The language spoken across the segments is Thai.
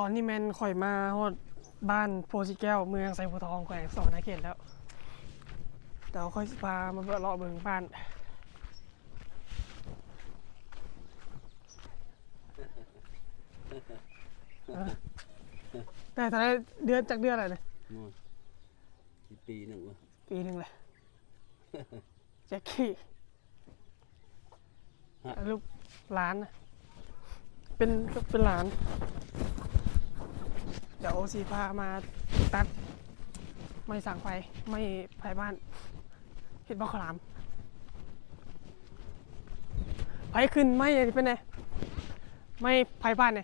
อนนี้แมนข่อยมาฮอดบ้านโพสิแก้วเมืองไซบัวทองแขวงสวรรณเขตแล้วเดี๋ยวค่อยสิพามาเบิ่งเลาะเบิ่งบ้านเออแต่ตอนนี้เดือนจากเดือนอะไรเนี่ยนู่นอีกปีหนึ่งวะปีหนึ่งเลยแจ็คกี้ลูกหลานน่ะเป็นเป็นหลาน เดี๋ยวสีพามาตัด ไม่สั่งไฟไม่ไฟบ้านเห็ดบ้าขาวหลามไฟขึ้นไม่เป็นไงไม่ไฟบ้านไง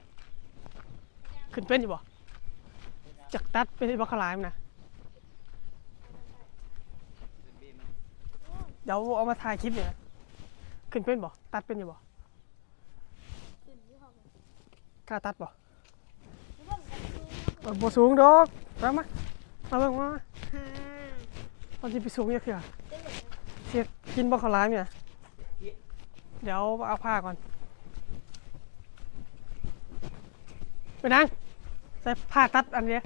ขึ้นเป็นอยู่บ่จากตัดเป็นเห็ดบ้าขาวหลามนะเดี๋ยวเอามาถ่ายคลิปเนี่ยขึ้นเป็นบ่ตัดเป็นอยู่บ่กล้าตัดบ่ บ่สูงดอกมามามาเบิ่งมาตอนที่ไปสูงเนี่ยคือเสียกินบ่ข้าวหลามเนี่ยเดี๋ยวเอาผ้าก่อนไปนั่งใส่ผ้าตัดอันเนี้ย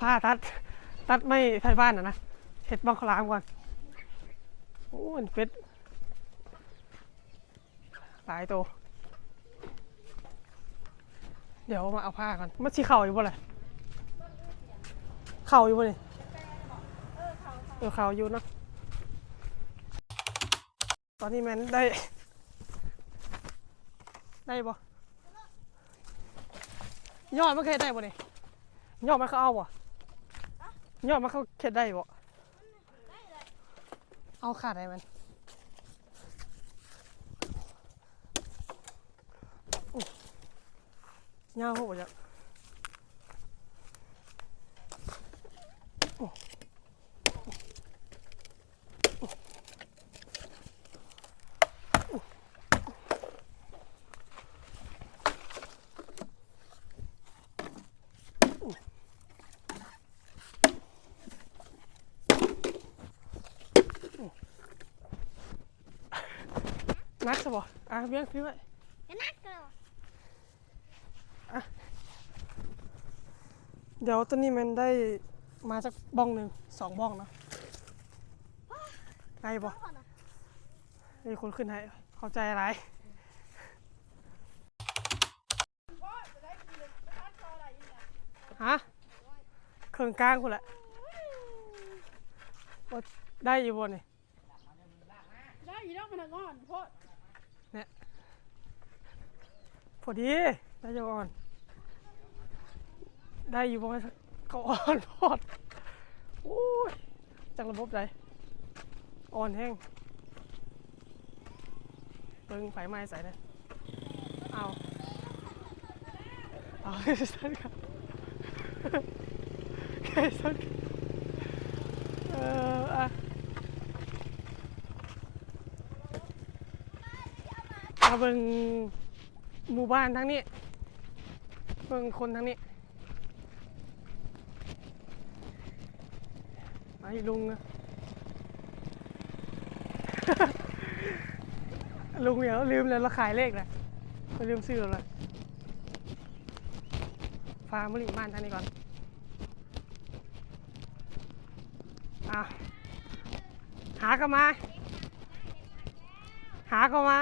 ผ้าตัดตัดไม่ไฟบ้านอะนะเห็ดบ่ข้าวหลามก่อน โอ้ยเป็ด หลายตัว เดี๋ยวมาเอาผ้าก่อนมันสีเข่าอยู่บ่เลยเข่าอยู่บ่นี่เออเข่าอยู่เนาะตอนนี้แมนได้ ได้บ่ยอดมันเคยได้บ่นี่ยอดมันเขาเอาบ่ยอดมันเขาเคยได้บ่เอาขาดได้มัน ยาวโหบ่จ้ะนักซะบ่อะเบี้ยงพี่ไว้ ก็นักเกลียว เดี๋ยวตัวนี้มันได้มาจากบ้องหนึ่งสองบ้องเนาะได้ปะก่อนนะมีคนขึ้นให้เข้าใจอะไรฮะเครื่องกลางคุณแหละว่าได้อยู่บนนี่ได้ยีต้องมันงอนเพราะพอดีได้อยู่อ่อน ได้อยู่บนเขาอ่อนพอดโอ้ยจังระบบใดอ่อนแห้งเบิงไฟไหม้ใส่เลยเอาเอาให้สั้นครับแค่สั้นเอออะเอาเบิงหมู่บ้านทั้งนี้ เบิงคนทั้งนี้ไอ้ ลุงอะลุงเดี๋ยวลืมเลยเราขายเลขนะเราลืมซื้อเลยฟาร์มลิม่านท่างนี้ก่อนอะหาเข้ามา หาเข้ามา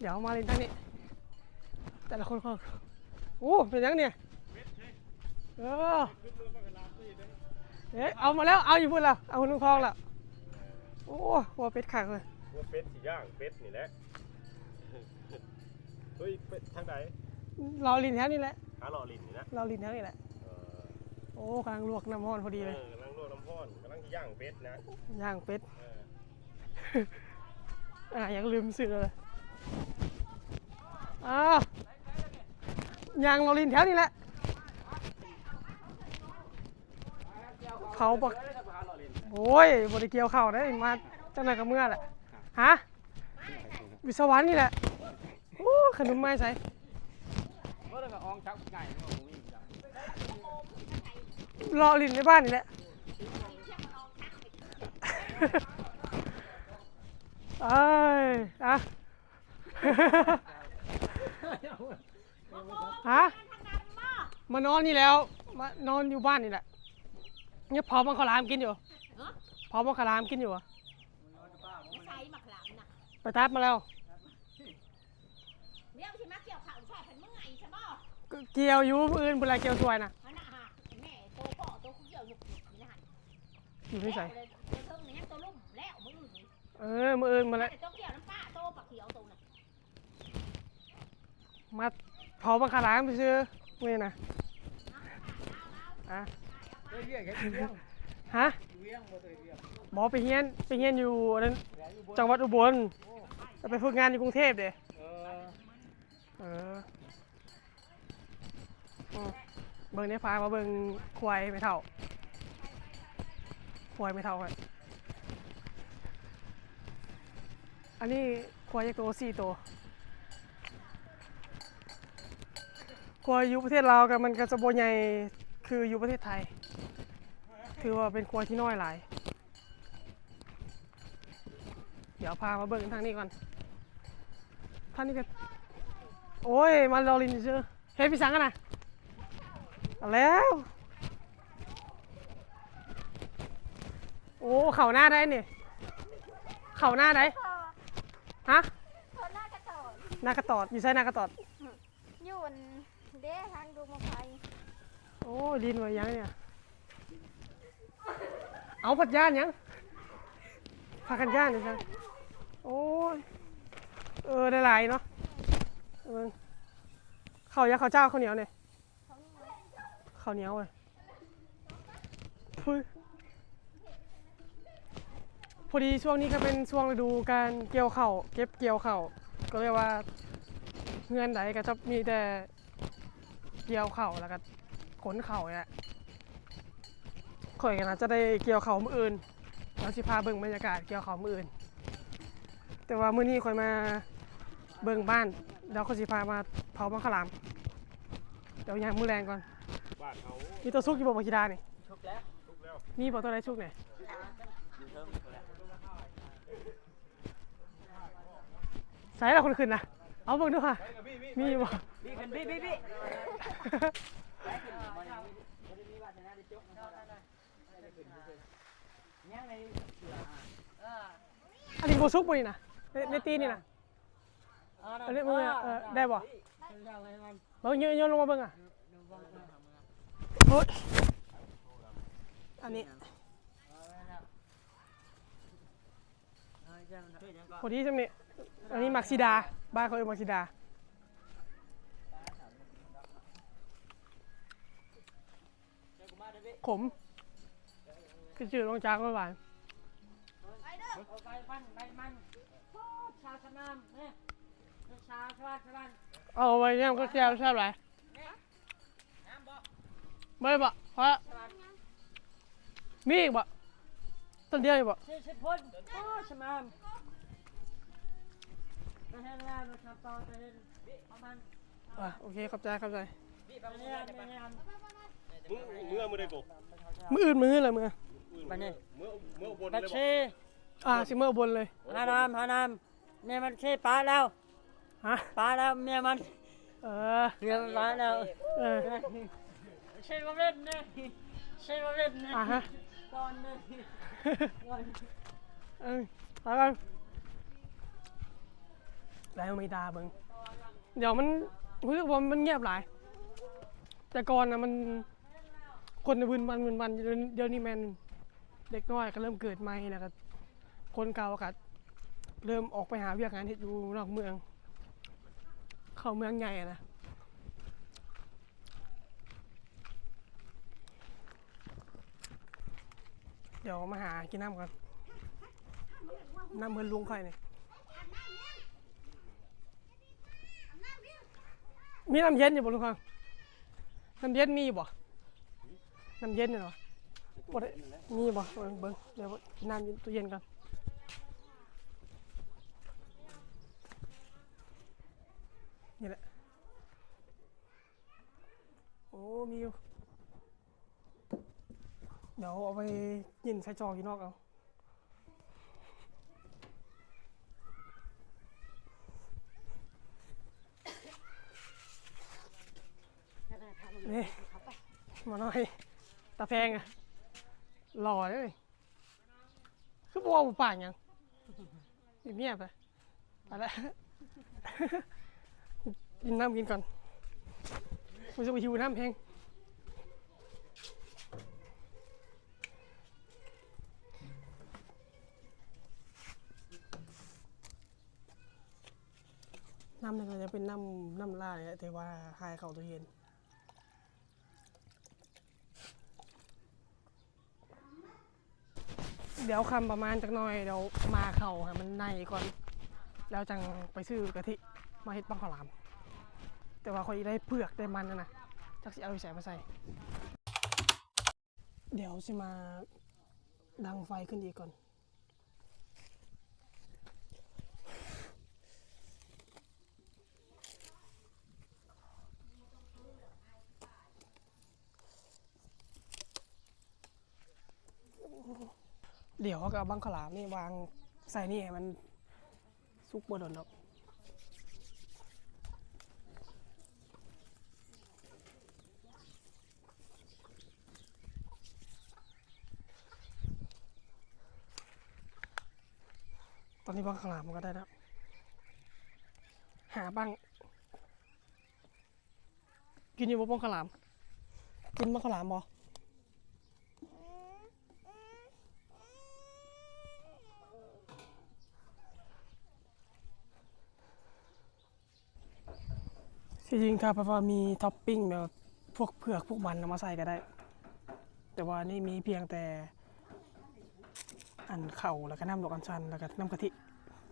เดี๋ยวมาลินทางนี้แต่ละคนเขาโอ้เป็นยังเนี่ยเออ เอ๊ะเอามาแล้วเอาอยู่พุ่นแล้วเอาลุงทองแล้วโอ้หัวเป็ดขังเลยว่าเป็ดสีย่างเป็ดนี่แหละ เฮ้ยเป็ดทางไหนรอลินแถวนี้แหละหาหล่อลินนี่นะรอลินแถวนี้แหละเออโอ้กำลังลวกน้ำร้อนพอดีเอเลยอกำลังลวกน้ำพ่อนกำลังย่างเป็ดนะย่างเป็ดเอออ่ายังลืมซื้อเลยอ้าวย่างรอลินแถวนี้แหละ เขาบอกโอ้ยบริเกียวเข่าได้มาจังไหนกับเมื่อแหละฮะวิศวรรค์นี่แหละโอ้ขนมไม้ใส่รอองชักไก่ไม่ผมมีจังรอลินในบ้านนี่แหละเอ้ยอะฮะมานอนนี่แล้ว มานอนอยู่บ้านนี่แหละ เนี่ยพอมังคลามกินอยู่พอมังคลามกินอยู่อะใช้หมักหลามน่ะไปตัดมาแล้วเรียกสิมาเกี่ยวข่าวช่วยเพิ่นเมื่อไงใช่บ่ก็เกี่ยวอยู่มื้ออื่นเป็นไรเกี่ยวสวยนะมันน่ะฮะแม่โตพ่อโตคุเกี่ยวหยุกหยุกนี่นะฮะอยู่ที่ใส่เดี๋ยวเทิงนี่ยังโตลุ่มแล้วมืออื่นนี่เออมื้ออื่นมาแต่แล้วโตเกี่ยวน้ำป้าโตปักเขียวโตน่ะมาพอมังคลามไปซื้อนี่นะอะ เรื่องแค่เรื่องฮะเรื่องบ่ตัวเรื่องบอไปเฮียนไปเฮียนอยู่อันนั้นจังหวัดอุบลจะไปฝึกงานอยู่กรุงเทพเด้เออเอออืมเบิ่งเนี่ยพามาเบิ่งควายไม่เท่าควายไม่เท่าครับอันนี้ควายยักษ์โตสี่ตัวควายอยู่ประเทศลาวกันมันก็จะโบใหญ่ คืออยู่ประเทศไทยคือว่าเป็นควายที่น้อยหลาย เดี๋ยวพามาเบิ่งทางนี้ก่อนทางนี้ก็ โอ้ย มาลอลินเชื่อเฮ้ยพี่สังกันนะเอาแล้วโอ้เข่าหน้าได้เนี่ยเข่าหน้าได้ฮะคนหน้ากระต่อหน้ากระตอดอยู่ใช่หน้ากระตอดอยู่บนเด้ทางดูมาไฟโอ้ยดินไว้ยังเนี่ย เอาผัดย่านยังพากันย่านเลยจังโอ้ย เออได้หลายเนาะเออข้าวยาข้าวเจ้าข้าวเหนียวเนี่ยข้าวเหนียวเลยทุยพอดีช่วงนี้ก็เป็นช่วงฤดูการเกี่ยวเข้าเก็บเกี่ยวเข้าก็เรียกว่าเงื่อนใดก็จะมีแต่เกี่ยวเข้าแล้วก็ ขนเข่าเนี่ยข่อยกันนะจะได้เกี่ยวเข่ามืออื่นแล้วสิพาเบิ่งบรรยากาศเกี่ยวเข่ามืออื่น แต่ว่ามื้อนี้ข่อยมาเบิ่งบ้านเดี๋ยวข่อยสิพามาเผามังคลาม เดี๋ยวยางมือแรงก่อน บ้านเขามีตัวซุกอยู่บ่บักกีดานี่ชุบแล้วทุกแล้วมีบ่ตัวใดซุกเนี่ยอยู่เทิงแล้วใส่แล้วคนขึ้นนะเอาเบิ่งดูค่ะไปกับพี่พี่มีบ่ พี่ขึ้นพี่พี่พี่ อันนี้บ่ซุกบ่นี่นะในตีนี่นะอันนี้มือเออได้บ่เบิ่งยืนยืนลงมาเบิ่งอะโอ้ยอันนี้พอดีจังนี่อันนี้มักซิดา บ้านเขาเรียกมักซิดาขม คือจืดลงจางไม่หวานใบมันใบมันโอ้ชาสนามเนี่ยชาชาชาเอาไว้เนี่ยมันก็แซ่บแซ่บหลายไม่บ่เพราะมีอีกบ่ต้นเดียวอีกบ่สี่สิบพ่นโอ้สนามมาเห็นแล้วมาทำต่อจะเห็นประมาณอะโอเคขอบใจขอบใจไม่เห็นไม่เห็นมึงเมื่อมือได้กบมืออื่นมืออะไรมือ มาเนี่ยเมื่อเมื่อบนบัเลญยบอกชีอ่าสิเมื่อบนเลยหานามหานามเนี่ยมันชีป้าแล้วฮะป้าแล้วเมียมันเออเมียมันป้าแล้วเออใช่ว่าเล่นเนี่ยใช่ว่าเล่นเนี่ยอะฮะตอนเนี่ยเออแล้วกันแล้วไม่ดาเบิงเดี๋ยวมันรู้สึกว่ามันเงียบหลาย แต่ก่อนนะมันคนในวินวันวินวันเดี๋ยวเดี๋ยวนี้แมน เด็กน้อยก็เริ่มเกิดใหม่แล้วก็คนเก่าก็เริ่มออกไปหาเวียกงานเฮ็ดอยู่นอกเมือง เข้าเมืองใหญ่นะเดี๋ยวมาหากินน้ำก่อนน้ำเพื่อนลุงค่อยเนี่ยมีน้ำเย็นอยู่บ่ลุงครับน้ำเย็นมีอยู่บ่น้ำเย็นเนี่ยเหรอ บ่ได้มีบ่เบิ่งเบิ่งเดี๋ยวกินน้ำย็นตู้เย็นก่อนนี่แหละ โอ้ มีอยู่ เดี๋ยวเอาไปยินใช้จอกี่นอกเอาเนี่ยมาหน่อย ตาแพงอะ หล่อเลยคือบัวบุป่างยังเงียบไปไปแล้วกินน้ำกินก่อนกูจะไปหิวน้ำแพงน้ำนี่ก็จะเป็นน้ำน้ำลายแต่ว่าหายเข้าตัวเย็น เดี๋ยวคำประมาณจักหน่อยเดี๋ยวมาเข่าค่ะมันในก่อน แล้วจังไปซื้อกะทิมาเฮ็ดปังข้าวหลาม แต่ว่าคอยได้เผือกได้มันนะนะจักสิเอาไปใส่มาใส่ เดี๋ยวสิมาดังไฟขึ้นอีกก่อน เดี๋ยวก็เอาบังขาวหลามนี่วางใส่นี่มันสุกบ่โดนดอกตอนนี้บังขลามมันก็ได้แล้ว หาบ้าง กินอยู่บ่บังขลาม กินบังขลามบ่ ที่จริงถ้าแบบว่ามีท็อปปิ้งแบบพวกเผือกพวกมันเอามาใส่ก็ได้ แต่ว่านี่มีเพียงแต่ อันเข่าแล้วก็น้ำดอกอัญชันแล้วก็น้ำกะทิ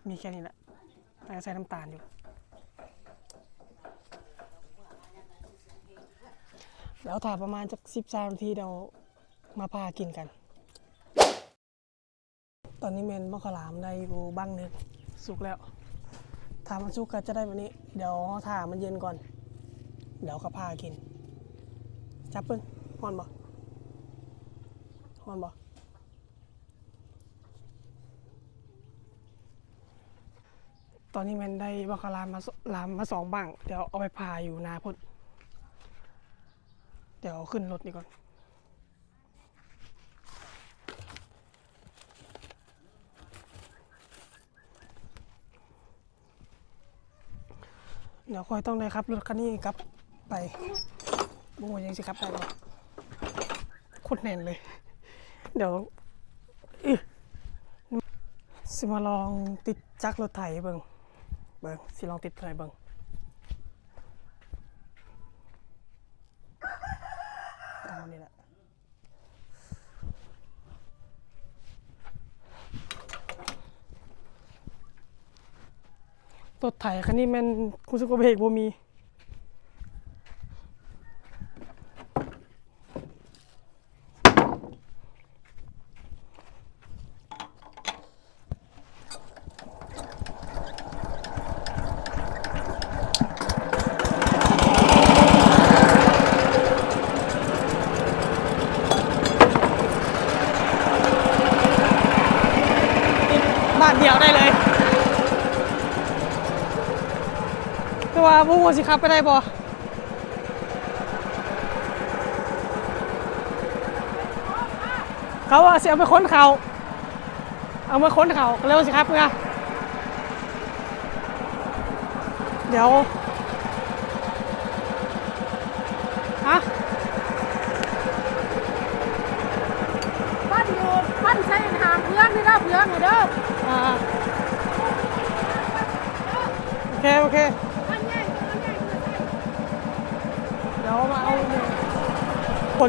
มีแค่นี้แหละแล้วก็ใส่น้ำตาลอยู่เดี๋ยวถ่ายประมาณจากสิบสามนาทีเดียวมาพากินกัน ตอนนี้เมนมะขลามได้อยู่บ้างหนึงสุกแล้ว ถามันสุกก็จะได้แบบนี้ เดี๋ยวถ่ามันเย็นก่อน เดี๋ยวก็พากิน จับเปิ้ลฮอนบ่ฮอนบ่ตอนนี้มันได้บักคลามมาลามมาสองบังเดี๋ยวเอาไปพาอยู่นาพุทธเดี๋ยวขึ้นรถนี่ก่อน เดี๋ยวคอยต้องได้ครับรถคันนี้กลับไปโอ้ยังสิครับไปบ่โคตรแน่นเลย เดี๋ยวอิสิมาลองติดจักรรถไถเบิงเบิงสิลองติดไถเบิงเอานี่แหละ รถไถคันนี้แมันคุณสุกเบรกบ่มี บาทเดียวได้เลยแต่ ว่าสิครับไปได้บ่เขาว่าสิเอาไปค้นเขาเอามาค้นเขาเร็วสิครับเพื่อเดี๋ยว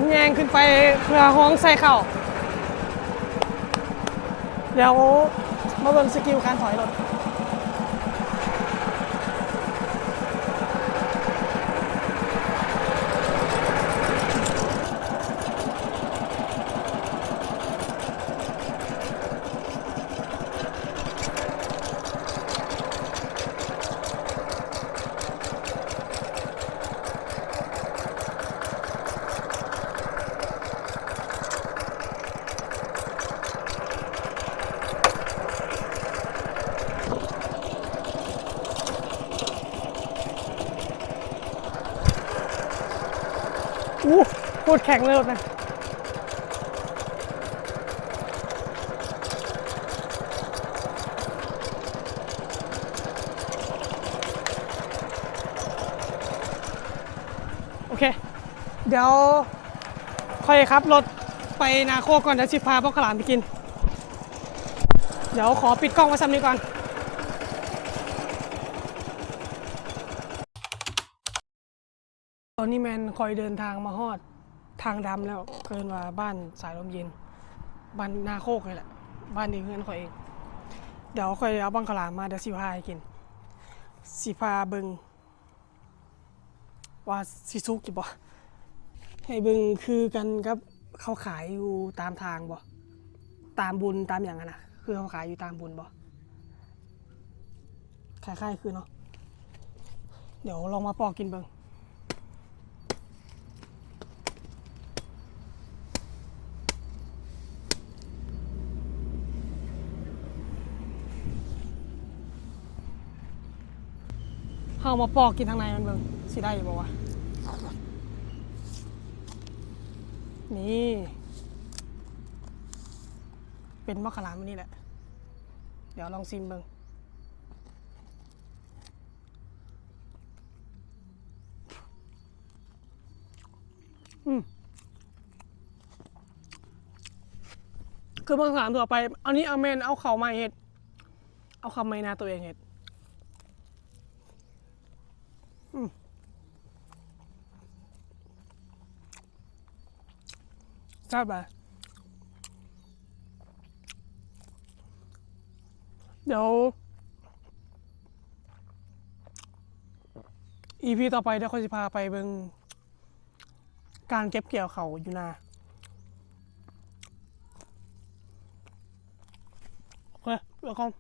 นแยงขึ้นไปเพื่อห้องใส่เข่าเดี๋ยวมาเบิ่งสกิลการถอยรถ พูดแข็งเลยนะโอเค เดี๋ยวคอยครับรถไปนาโคก่อนเดี๋ยวชิพาพ่อขลามไปกิน เดี๋ยวขอปิดกล้องไว้ซ้ำนิดก่อนตอนนี้แมนคอยเดินทางมาฮอด ทางดำแล้วเกินว่าบ้านสายลมเย็น บ้านนาโคกเลยแหละ บ้านนี้เพื่อนคอยเอง เดี๋ยวคอยเอาบังขลามมาเดี๋ยวสิพาให้กิน สิพาเบิงว่าสิซุกจิบ่ให้เบิงคือกันกับเขาขายอยู่ตามทางบ่ตามบุญตามอย่างนั้นนะคือเขาขายอยู่ตามบุญบ่คล้ายๆคือเนาะเดี๋ยวลองมาปอกกินเบิง เฮามาปอกกินทางในมันเบิงสิได้บ่วะนี่ เป็นมะขามอันนี้แหละ เดี๋ยวลองซิมเบิงอืมคือมะขามตัวไปเอานี้เอาเมนเอาเข่ามาเห็ด เอาคำไม้นาตัวเองเห็ด อืม ทราบไหมเดี๋ยว อีพีต่อไปเดี๋ยวค่อยสิพาไปเบิงการเก็บเกี่ยวเขาอยู่นาโอเคเดี๋ยวก่อน